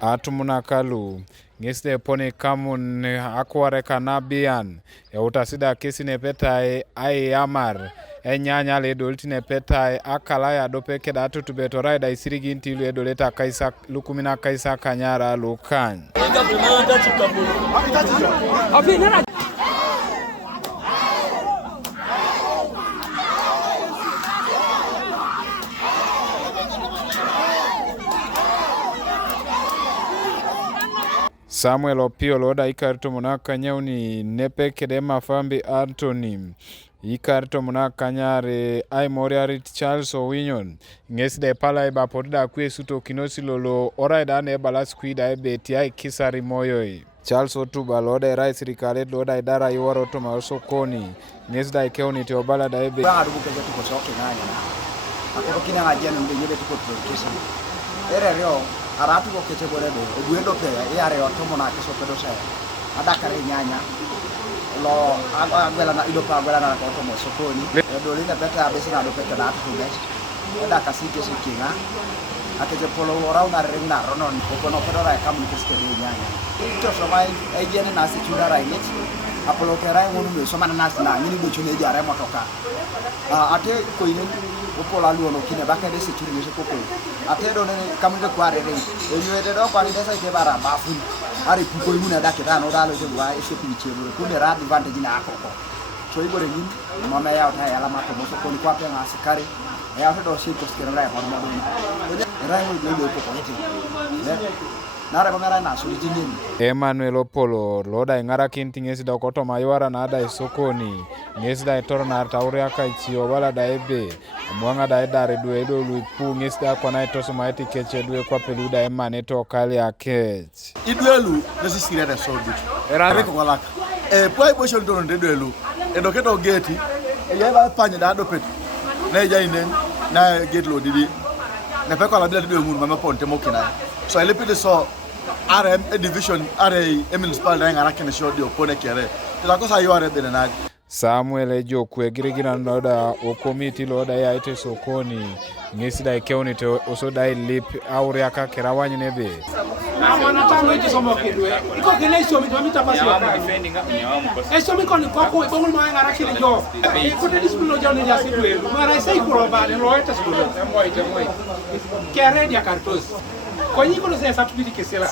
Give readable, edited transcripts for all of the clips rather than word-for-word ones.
Atumuna kalu ngeste pone kamun akware kanabian ya utasida kesi ne petai ai amar Einyanya le dolti ne petai akala ya dope keda atutu betorai da isiriginti lu edoleta kaisa lukumina kaisa kanyara lukan Samuel Opio loda ikarto munaka nyauni nepe kedema fambi Anthony ikarto munaka nyare ai moriarit Charles Owinyon ngesde pala eba potida kwe suto kinosi lolo ora idane bala squida ebeti ai kisari moyoi Charles Otuba loda rai sirikale loda idara iwaro toma osokoni ngesda ikeoni teobala da ebe Akoko kina ngajana mbengele tuko production erero aratu ko kete borebe obuendo pe yare otomo na keso pedo sa adakare nyanya lo agwela na ido pa agwela na otomo sokoni do lina beta abesi na do peta na atu guys adaka sike sikinga akeje polo ora una renga ronon ko no pedo ra kamu keske nyanya to so mai ejene na sichura ra net apolo kera ngunu so mana nas na ngini buchune jare motoka ate ko yin opola luono kine bakade sichuri ne koko ate do ne kamunde kware re enyuete do kwani desa ke bara bafu ari puko imuna dake dano dalo je wa ese pinchero ko ne ra advantage na akoko so ibore yin mama ya uta ya lama to so ko ni kwa pe ngasikari ya do shi ko skera ra hormo do ra ngo ne do ko ite nare bamera na suri jinini Emmanuel Opolo loda ingara kinti ngesi da koto mayora na ada isokoni ngesi da itoro na tauri aka ichio wala da ebe mwanga da edare duwe edo luipu ngesi da kwa na itoso maeti keche duwe kwa peluda ema neto kali ya kech iduelu nesi sire da sodu era ko walaka poi boshon tono ndeduelu edo keto geti yeba panye da do pet na jainen na get lo didi na pe ko la bila duwe ngunu mama ponte mokina so elepide so RM division RA municipal da ngara kene shodi opone kere la cosa yo are bene na Samuel Ejo kwegirigina loda o committee loda ya ite sokoni ngesi da ikeoni te oso da lip aure aka kerawanye nebe amana tango ite somo kedwe iko kele iso mi mita pasi eso mi kon ko bongo ma ngara kile jo ko te dispulo jo ne jasi dwe mara sai ko roba le lo ite skulo moi kere dia cartos ko ni ko no se sapiti kesela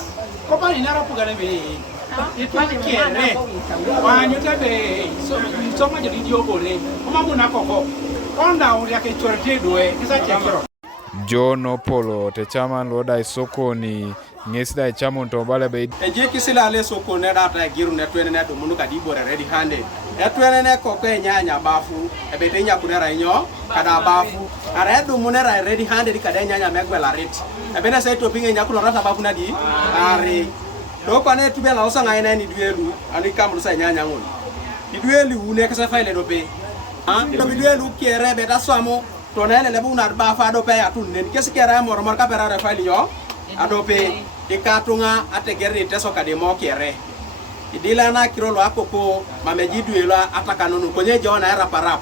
ko pa ni nara pugane be itu kere wa nyuta be so ma jodi dio bore o ma muna koko onda uri ake chorte dwe isa chekero John Opolo te chairman loda isokoni ngesi da chairman to bale be eje kisila ale sokoni data giru ne twene ne do munu ka di bore ready handed twene ne ko Einyanya bafu ebete nya kunera inyo kada bafu ara do munera ready handed kada Einyanya megwela ret ebene sai to pinga nya kulo rata bafu na di are do kwa ne tubela osanga ina ni duelu ani kamru sai Einyanya ngoni duelu une kasa faile do be do duelu kere be da swamo to nene le buna ba fa do pe atun nen kesi kere mor ka pera faile yo adope ikatunga ategeri teso kade mo kere idila na kirolo Akoko mameji duelo atakanunu konye jona era parap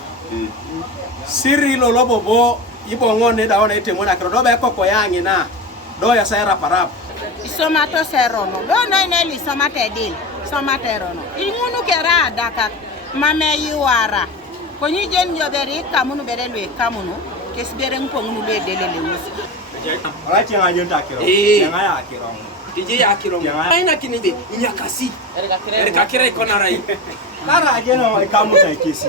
siri lo lobobo ibo ngone da ona itemo na kiro do be Akoko yangi na do ya sa era parap isomato serono do no neli somate dil somate rono ingunu kera adaka mame yuara konyi jen yoberi kamunu berelwe kamunu kesbere mpongunu le delele musi Rachi ngajenta kiro nga ya kiro DJ ya kiro aina kinibe nyakasi erika kire kona rai lara ajeno kamuta ikisi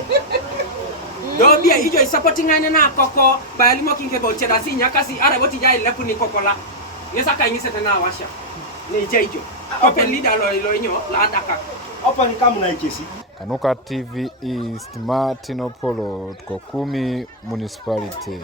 do bia ijo supporting ane na Akoko bali mo kinke bo cheda si nyakasi are boti jai lepu ni kokola ngesa ka ngise tena washa ni jaijo open leader lo inyo la daka open kamuna ikisi Kanuka TV East Martin Opolo tuko Kumi municipality